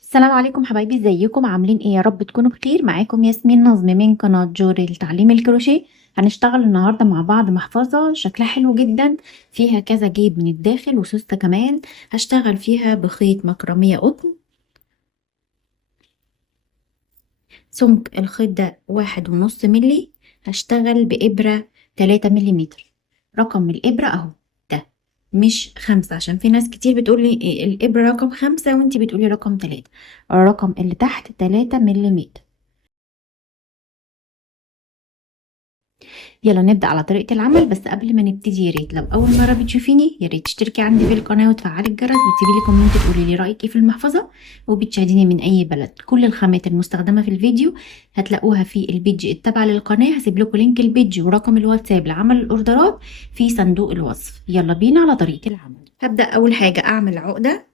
السلام عليكم حبايبي، ازيكم عاملين ايه؟ يا رب تكونوا بخير. معاكم ياسمين نظم من قناة جوري لتعليم الكروشيه. هنشتغل النهاردة مع بعض محفظة شكلها حلو جدا، فيها كذا جيب من الداخل وسوستة كمان. هشتغل فيها بخيط مكرمية قطن. سمك الخيط ده 1.5 ملي. هشتغل بإبرة 3 مليمتر. رقم الإبرة اهو، ده مش 5، عشان في ناس كتير بتقولي الإبرة رقم 5 وانتي بتقولي رقم 3. الرقم اللي تحت 3 مليمتر. يلا نبدأ على طريقة العمل. بس قبل ما نبتدي، يا ريت لو أول مرة بتشوفيني يا ريت تشتركي عندي في القناة وتفعلي الجرس وتسيبي لي كومنت تقولي لي رأيك ايه في المحفظة. وبتشاهديني من أي بلد. كل الخامات المستخدمة في الفيديو هتلاقوها في البيج التابع للقناة. هسيب لكم لينك البيج ورقم الواتساب لعمل الأوردرات في صندوق الوصف. يلا بينا على طريقة العمل. هبدأ أول حاجة أعمل عقدة،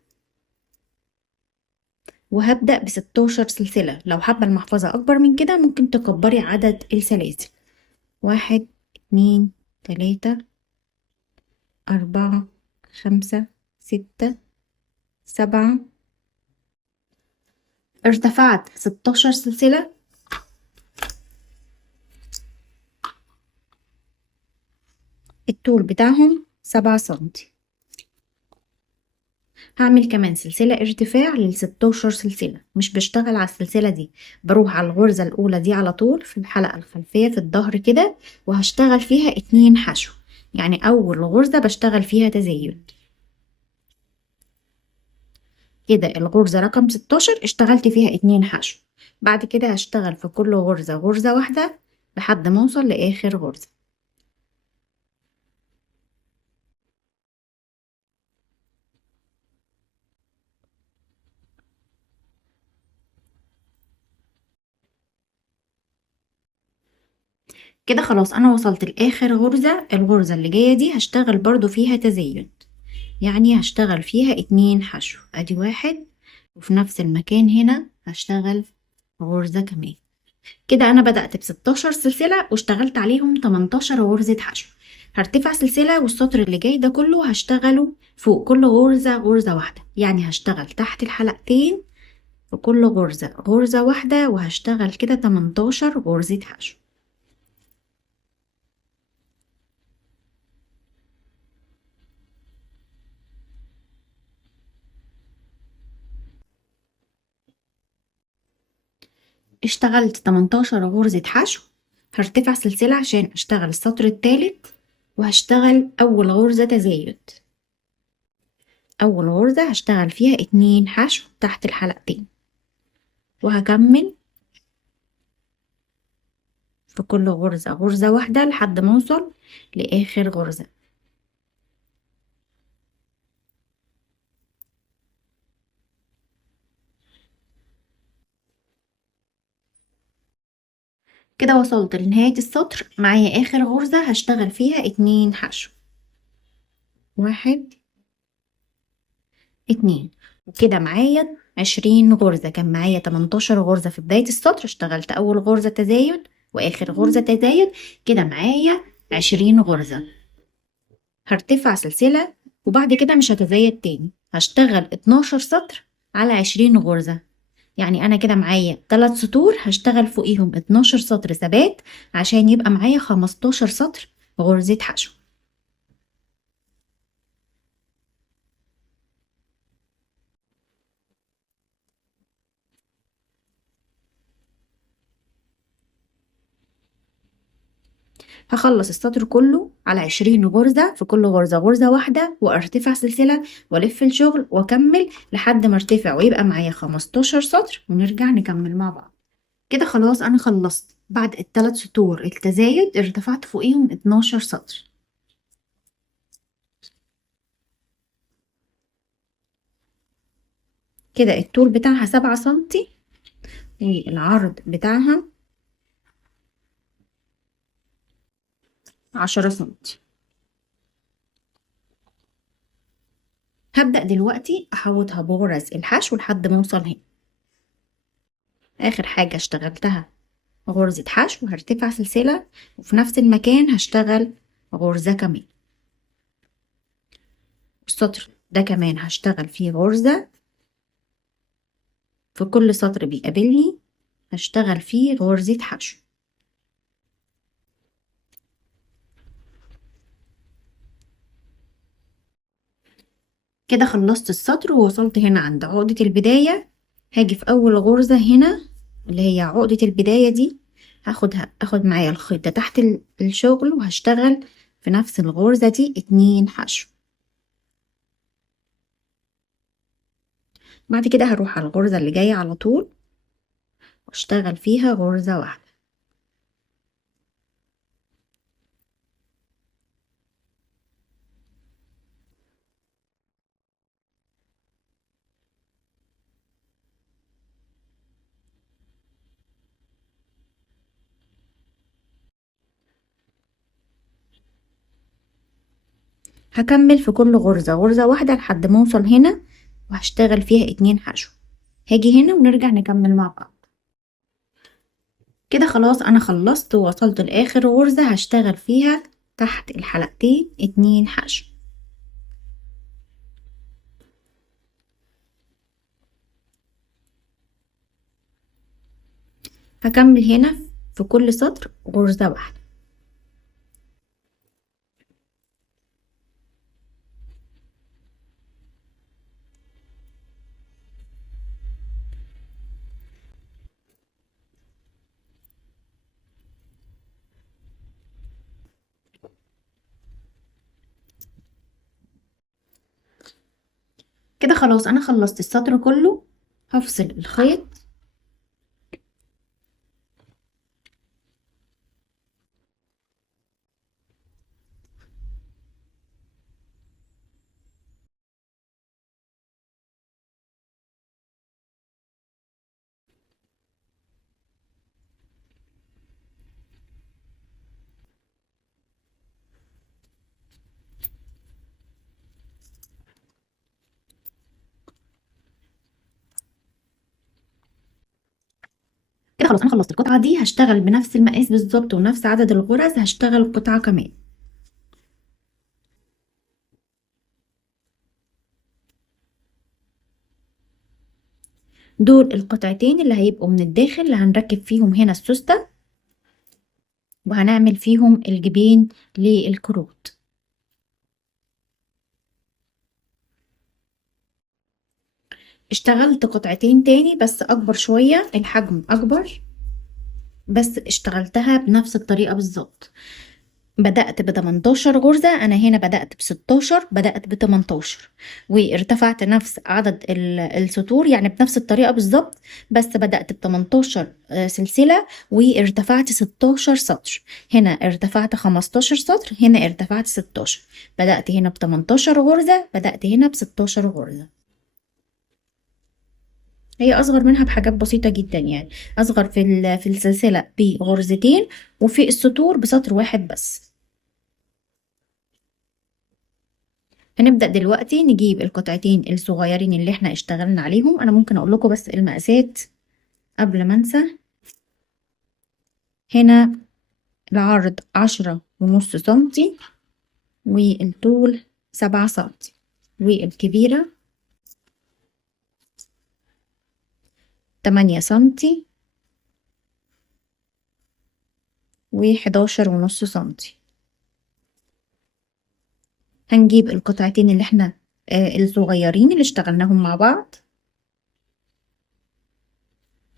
وهبدأ ب16 سلسلة. لو حابة المحفظة أكبر من كده ممكن تكبري عدد السلاسل. 1 2 3 4 5 6 7. ارتفعت 16 سلسلة. الطول بتاعهم 7 سنتي. هعمل كمان سلسلة ارتفاع لل16 سلسلة. مش بشتغل على السلسلة دي، بروح على الغرزة الأولى دي على طول في الحلقة الخلفية في الظهر كده، وهشتغل فيها 2 حشو. يعني أول غرزة بشتغل فيها تزايد كده. الغرزة رقم 16 اشتغلت فيها 2 حشو. بعد كده هشتغل في كل غرزة غرزة واحدة لحد ما اوصل لآخر غرزة. كده خلاص انا وصلت لاخر غرزة. الغرزة اللي جاية دي هشتغل برضو فيها تزايد، يعني هشتغل فيها 2 حشو. ادي واحد، وفي نفس المكان هنا هشتغل غرزة كمان. كده انا بدأت ب16 سلسلة واشتغلت عليهم 18 غرزة حشو. هرتفع سلسلة، والسطر اللي جاي ده كله هشتغله فوق كل غرزة غرزة واحدة. يعني هشتغل تحت الحلقتين في كل غرزة غرزة واحدة، وهشتغل كده 18 غرزة حشو. اشتغلت 18 غرزة حشو. هرتفع سلسلة عشان اشتغل السطر التالت، وهشتغل اول غرزة تزايد. اول غرزة هشتغل فيها 2 حشو تحت الحلقتين، وهكمل في كل غرزة غرزة واحدة لحد ما اوصل لاخر غرزة. كده وصلت لنهاية السطر. معايا اخر غرزة هشتغل فيها 2 حشو. 1 2. وكده معايا 20 غرزة. كان معايا 18 غرزة في بداية السطر، اشتغلت أول غرزة تزايد وآخر غرزة تزايد. كده معايا 20 غرزة. هرتفع سلسلة، وبعد كده مش هتزايد تاني. هشتغل 12 سطر على 20 غرزة. يعني أنا كده معايا 3 سطور هشتغل فوقيهم 12 سطر ثبات، عشان يبقى معايا 15 سطر غرزة حشو. هخلص السطر كله على 20 غرزة، في كل غرزة غرزة واحدة، وارتفع سلسلة والف الشغل واكمل لحد ما ارتفع ويبقى معايا 15 سطر، ونرجع نكمل مع بعض. كده خلاص انا خلصت. بعد الثلاث سطور التزايد ارتفعت فوقيهم 12 سطر. كده الطول بتاعها 7 سنتي، والعرض بتاعها 10 سنتي. هبدأ دلوقتي احوطها بغرز الحشو لحد ما اوصل هنا. اخر حاجة اشتغلتها غرزة حشو، هرتفع سلسلة، وفي نفس المكان هشتغل غرزة كمان. السطر ده كمان هشتغل فيه غرزة، في كل سطر بيقابلني هشتغل فيه غرزة حشو. كده خلصت السطر ووصلت هنا عند عقدة البداية. هاجي في اول غرزة هنا اللي هي عقدة البداية دي، اخد معايا الخيط ده تحت الشغل، وهشتغل في نفس الغرزة دي 2 حشو. بعد كده هروح على الغرزة اللي جاية على طول واشتغل فيها غرزة واحدة. هكمل في كل غرزة غرزة واحدة لحد ما اوصل هنا وهشتغل فيها 2 حشو. هاجي هنا ونرجع نكمل مع بعض. كده خلاص انا خلصت ووصلت لاخر غرزة هشتغل فيها تحت الحلقتين 2 حشو. هكمل هنا في كل سطر غرزة واحدة. كده خلاص انا خلصت السطر كله. هفصل الخيط كده خلاص انا خلصت القطعة دي. هشتغل بنفس المقاس بالظبط ونفس عدد الغرز، هشتغل قطعة كمان. دول القطعتين اللي هيبقوا من الداخل اللي هنركب فيهم هنا السوستة وهنعمل فيهم الجبين للكروت. اشتغلت قطعتين تاني بس اكبر شوية، الحجم اكبر، بس اشتغلتها بنفس الطريقة بالظبط. بدأت ب 18 غرزة، أنا هنا بدأت ب 16، بدأت ب 18 وارتفعت نفس عدد السطور، يعني بنفس الطريقة بالظبط، بس بدأت ب 18 سلسلة وارتفعت 16 سطر. هنا ارتفعت 15 سطر، هنا ارتفعت 16. بدأت هنا ب 18 غرزة، بدأت هنا ب 16 غرزة. هي أصغر منها بحاجات بسيطة جدا، يعني أصغر في السلسلة بغرزتين وفي السطور بسطر واحد بس. هنبدأ دلوقتي نجيب القطعتين الصغيرين اللي احنا اشتغلنا عليهم. انا ممكن اقول لكم بس المقاسات قبل ما انسى. هنا العرض 10.5 سنتي والطول 7 سنتي، والكبيرة 8 سنتي و11.5 سنتي. هنجيب القطعتين اللي احنا الصغيرين اللي اشتغلناهم مع بعض،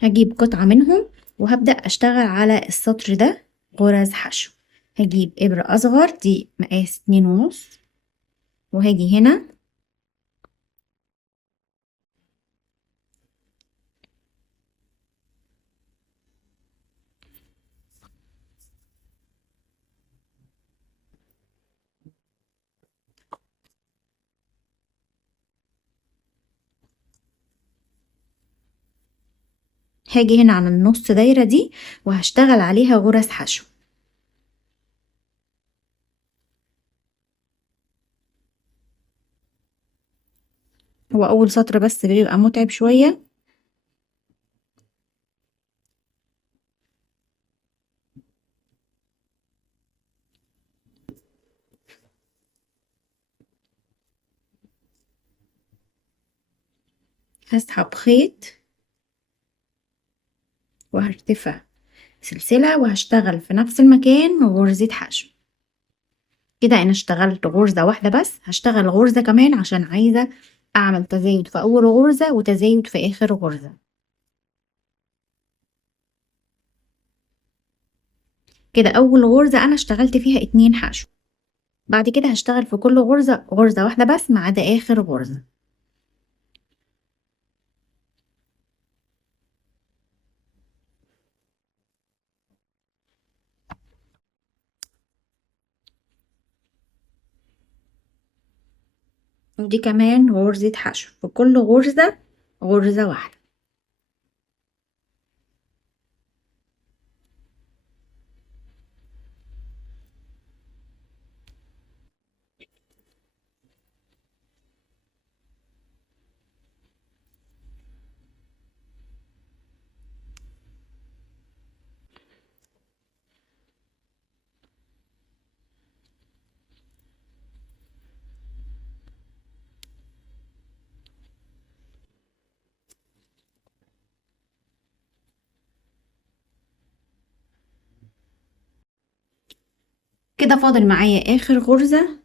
هجيب قطعة منهم وهبدأ اشتغل على السطر ده غرز حشو. هجيب إبرة أصغر دي مقاس 2.5، وهاجي هنا هاجي هنا على النص دايرة دي وهشتغل عليها غرز حشو. هو أول سطر بس بيبقى متعب شوية، هسحب خيط وهرتفع سلسلة وهشتغل في نفس المكان غرزة حشو. كده انا اشتغلت غرزة واحدة بس، هشتغل غرزة كمان عشان عايزة اعمل تزايد في اول غرزة وتزايد في اخر غرزة. كده اول غرزة انا اشتغلت فيها 2 حشو، بعد كده هشتغل في كل غرزة غرزة واحدة بس ما عدا اخر غرزة. ودي كمان غرزة حشو، في كل غرزة غرزة واحدة. كده فاضل معايا اخر غرزة،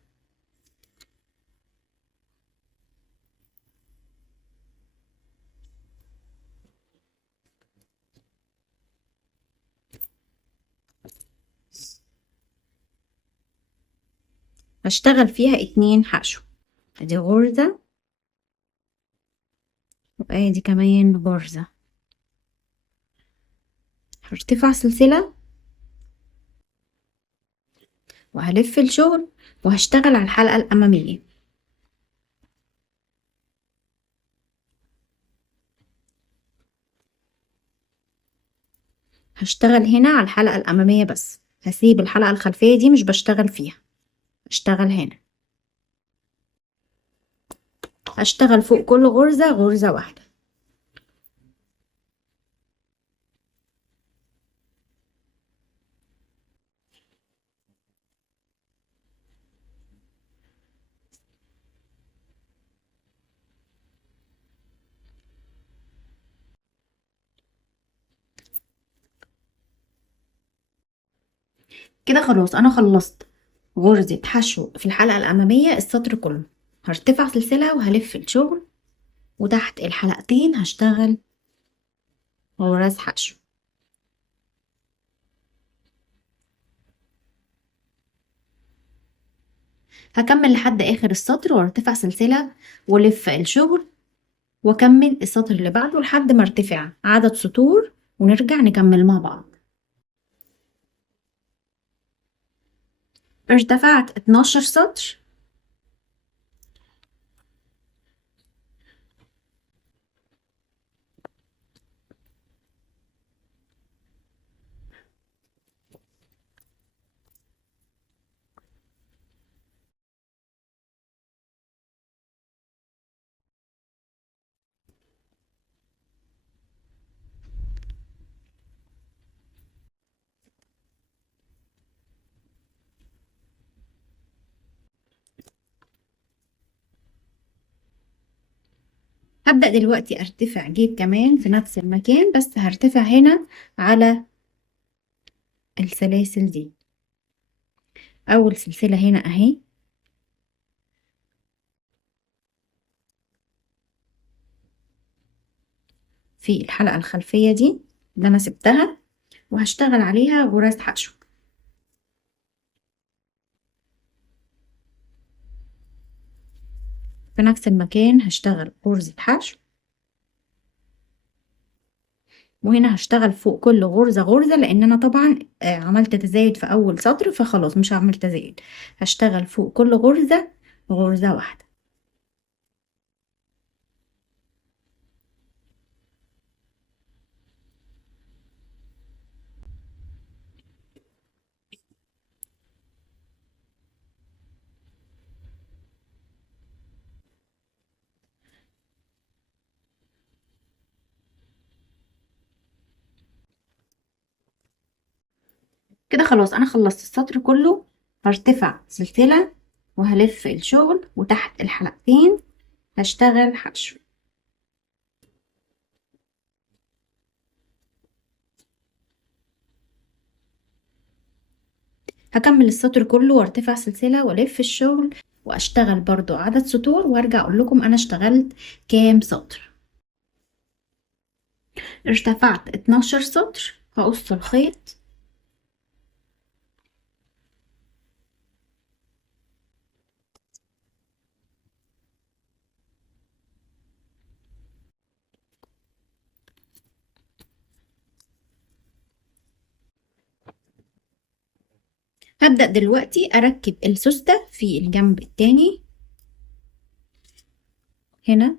هشتغل فيها 2 حشو. ادي غرزة وادي كمان غرزة، هرتفع سلسلة وهلف الشغل وهشتغل على الحلقة الأمامية. هشتغل هنا على الحلقة الأمامية بس، هسيب الحلقة الخلفية دي مش بشتغل فيها، هشتغل هنا. هشتغل فوق كل غرزة غرزة واحدة. كده خلاص أنا خلصت غرزة حشو في الحلقة الأمامية السطر كله. هرتفع سلسلة وهلف الشغل وتحت الحلقتين هشتغل غرز حشو. هكمل لحد آخر السطر وارتفع سلسلة والف الشغل واكمل السطر اللي بعده لحد ما ارتفع عدد سطور ونرجع نكمل مع بعض. ارتفعت 12 سطر، هبدأ دلوقتي ارتفع جيب كمان في نفس المكان، بس هرتفع هنا على السلاسل دي. اول سلسلة هنا اهي، في الحلقة الخلفية دي اللي انا سبتها، وهشتغل عليها غرز حشو. في نفس المكان هشتغل غرزة حشو، وهنا هشتغل فوق كل غرزة غرزة، لان انا طبعا عملت تزايد في اول سطر فخلاص مش هعمل تزايد. هشتغل فوق كل غرزة غرزة واحدة. كده خلاص انا خلصت السطر كله. هرتفع سلسلة وهلف الشغل وتحت الحلقتين هشتغل حشو. هكمل السطر كله وارتفع سلسلة والف الشغل واشتغل برضو عدد سطور وارجع اقول لكم انا اشتغلت كام سطر. ارتفعت 12 سطر، هقص الخيط هبدأ دلوقتي اركب السوستة في الجنب التاني هنا.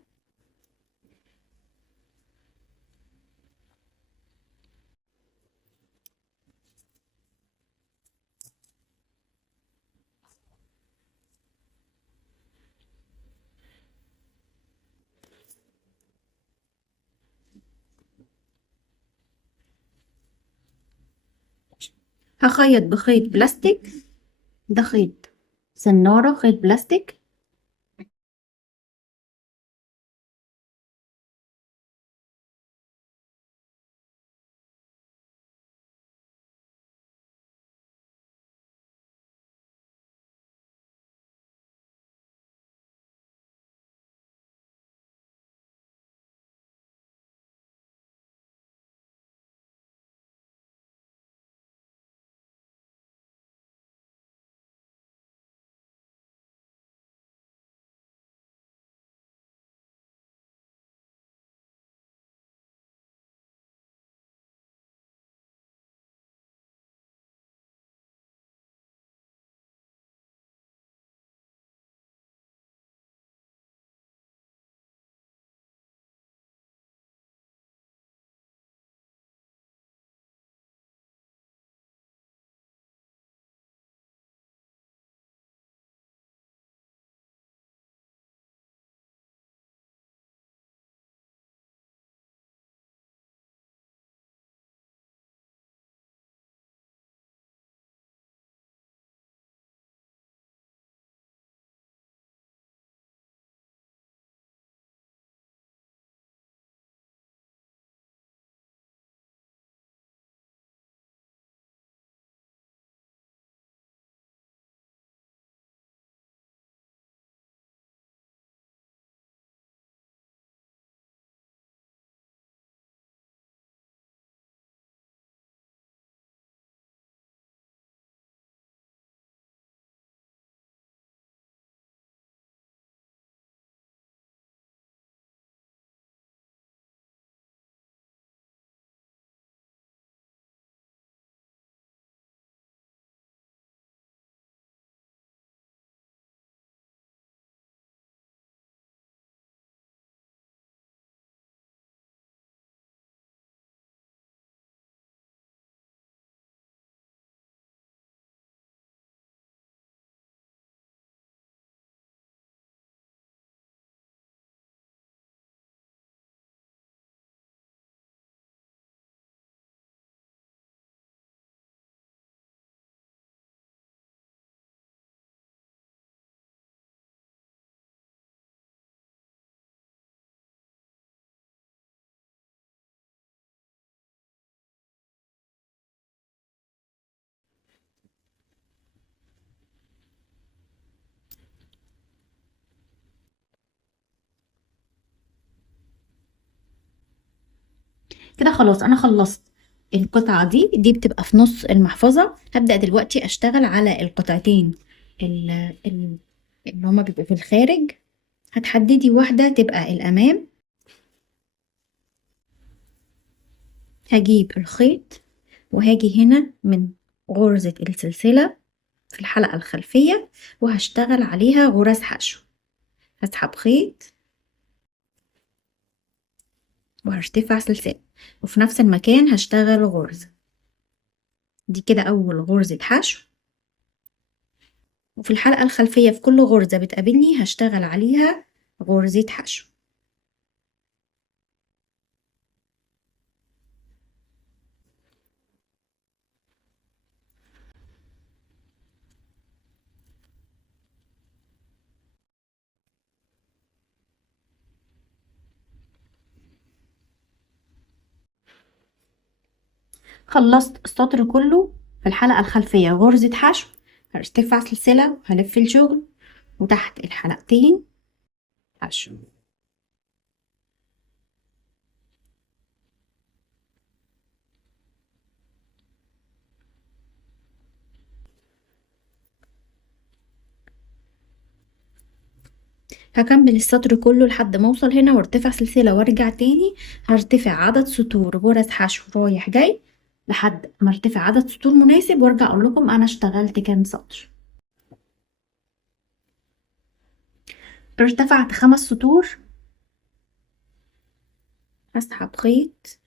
هخيط بخيط بلاستيك، ده خيط سنارة، خيط بلاستيك. كده خلاص انا خلصت القطعة دي بتبقى في نص المحفظة. هبدأ دلوقتي اشتغل على القطعتين ال- ال- اللي هما بيبقوا في الخارج. هتحددي واحدة تبقى الامام، هجيب الخيط وهاجي هنا من غرزة السلسلة في الحلقة الخلفية وهشتغل عليها غرز حشو. هسحب خيط وهرتفع سلسلة وفي نفس المكان هشتغل غرزة. دي كده أول غرزة حشو، وفي الحلقة الخلفية في كل غرزة بتقابلني هشتغل عليها غرزة حشو. خلصت السطر كله في الحلقة الخلفية غرزة حشو، هرتفع سلسلة وهلف الشغل، وتحت الحلقتين حشو. هكمل السطر كله لحد ما اوصل هنا وارتفع سلسلة وارجع تاني، هرتفع عدد سطور غرز حشو رايح جاي لحد ما ارتفع عدد سطور مناسب، وارجع اقول لكم انا اشتغلت كام سطر. ارتفعت 5 سطور، هسحب خيط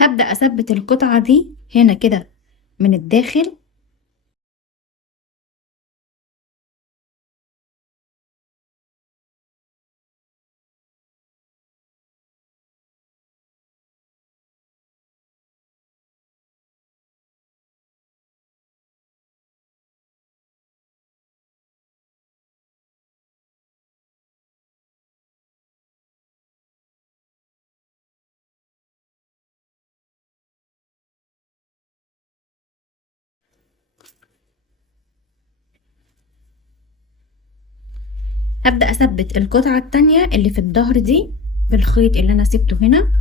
هبدأ اثبت القطعة دي هنا كده من الداخل، هبدأ اثبت القطعة التانية اللي في الظهر دي بالخيط اللي انا سبته هنا.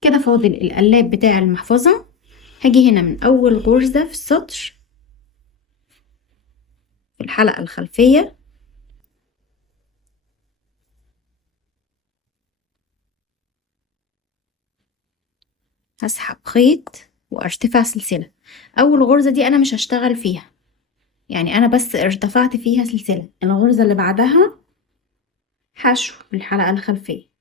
كده فاضل القلاب بتاع المحفظة. هاجي هنا من اول غرزة في السطر في الحلقة الخلفية، هسحب خيط وارتفع سلسلة. اول غرزة دي انا مش هشتغل فيها، يعني انا بس ارتفعت فيها سلسلة. الغرزة اللي بعدها حشو في الحلقة الخلفية.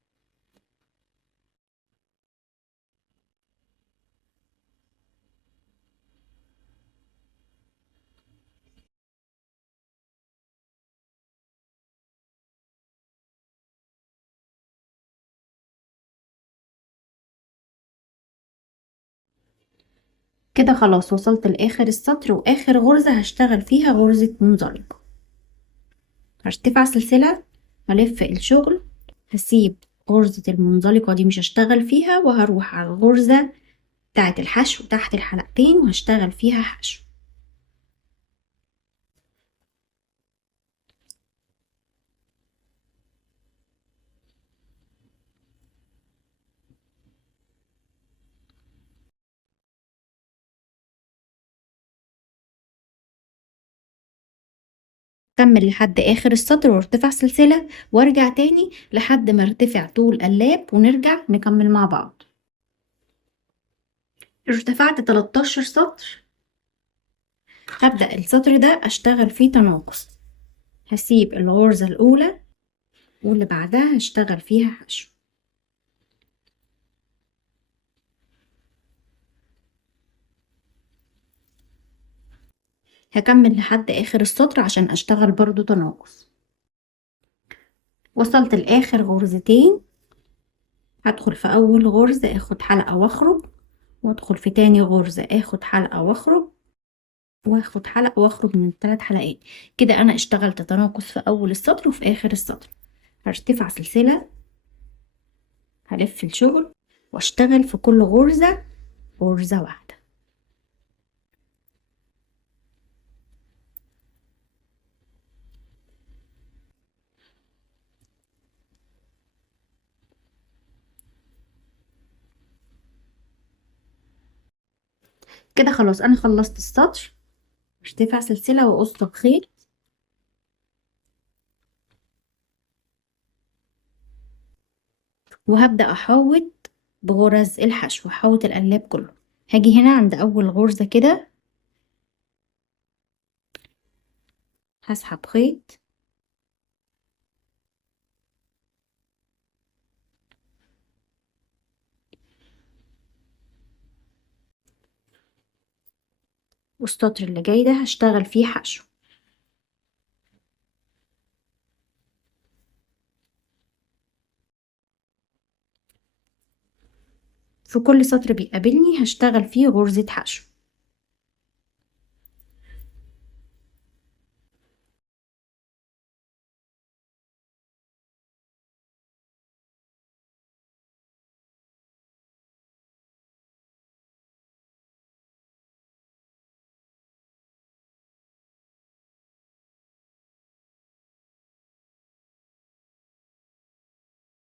كده خلاص وصلت لاخر السطر، واخر غرزة هشتغل فيها غرزة منزلقة. هرتفع سلسلة، هلف الشغل، هسيب غرزة المنزلقة دي مش هشتغل فيها، وهروح على الغرزة بتاعة الحشو تحت الحلقتين وهشتغل فيها حشو. كمل لحد اخر السطر وارتفع سلسلة، وارجع تاني لحد ما ارتفع طول قلاب، ونرجع نكمل مع بعض. ارتفعت 13 سطر، هبدأ السطر ده اشتغل فيه تناقص. هسيب الغرزة الاولى واللي بعدها هشتغل فيها حشو. هكمل لحد اخر السطر عشان اشتغل برضو تناقص. وصلت لاخر غرزتين، هدخل في اول غرزة اخد حلقة واخرج، وادخل في تاني غرزة اخد حلقة واخرج، واخد حلقة واخرج من الثلاث حلقات. كده انا اشتغلت تناقص في اول السطر وفي اخر السطر. هرتفع سلسلة، هلف الشغل واشتغل في كل غرزة غرزة واحدة. كده خلاص انا خلصت السطر. ارتفع سلسلة واقص الخيط، وهبدأ احوط بغرز الحشو، احوط القلاب كله. هاجي هنا عند اول غرزة كده هسحب خيط، والسطر اللي جاي ده هشتغل فيه حشو. في كل سطر بيقابلني هشتغل فيه غرزة حشو.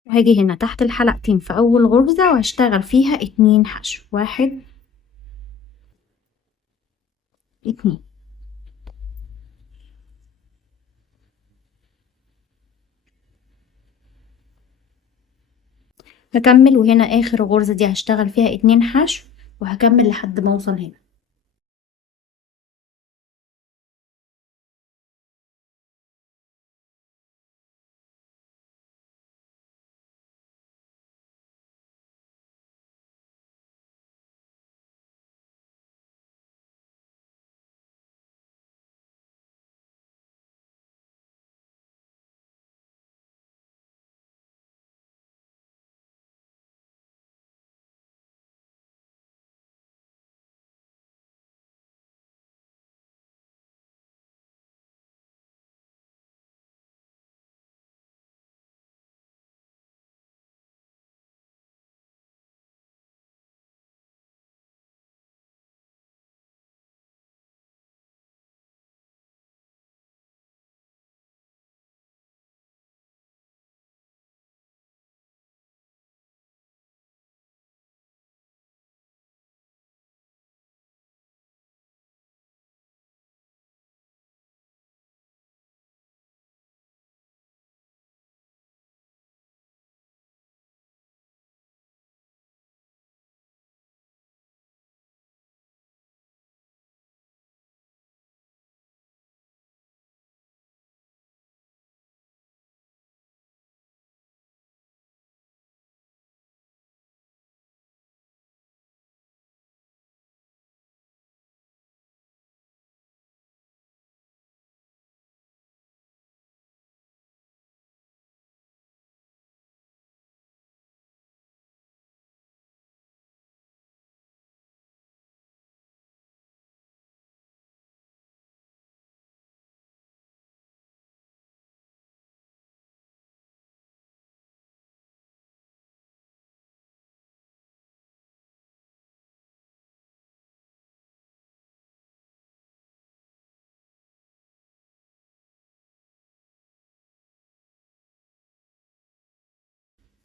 وهاجي هنا تحت الحلقتين في اول غرزة وهشتغل فيها 2 حشو، 1 2. هكمل، وهنا اخر غرزة دي هشتغل فيها 2 حشو، وهكمل لحد ما اوصل هنا.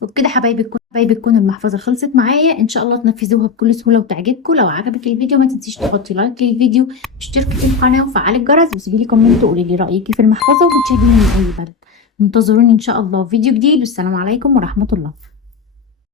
وبكده حبايبي تكون المحفظة خلصت معايا. ان شاء الله تنفذوها بكل سهولة وتعجبكم. لو عجبك الفيديو ما تنسيش تحطي لايك للفيديو، واشتركي في القناة وفعلي الجرس، وسيبي لي كومنت وقولي لي رأيك في المحفظة وبتشاهديني من اي بلد. انتظروني ان شاء الله في فيديو جديد، والسلام عليكم ورحمة الله.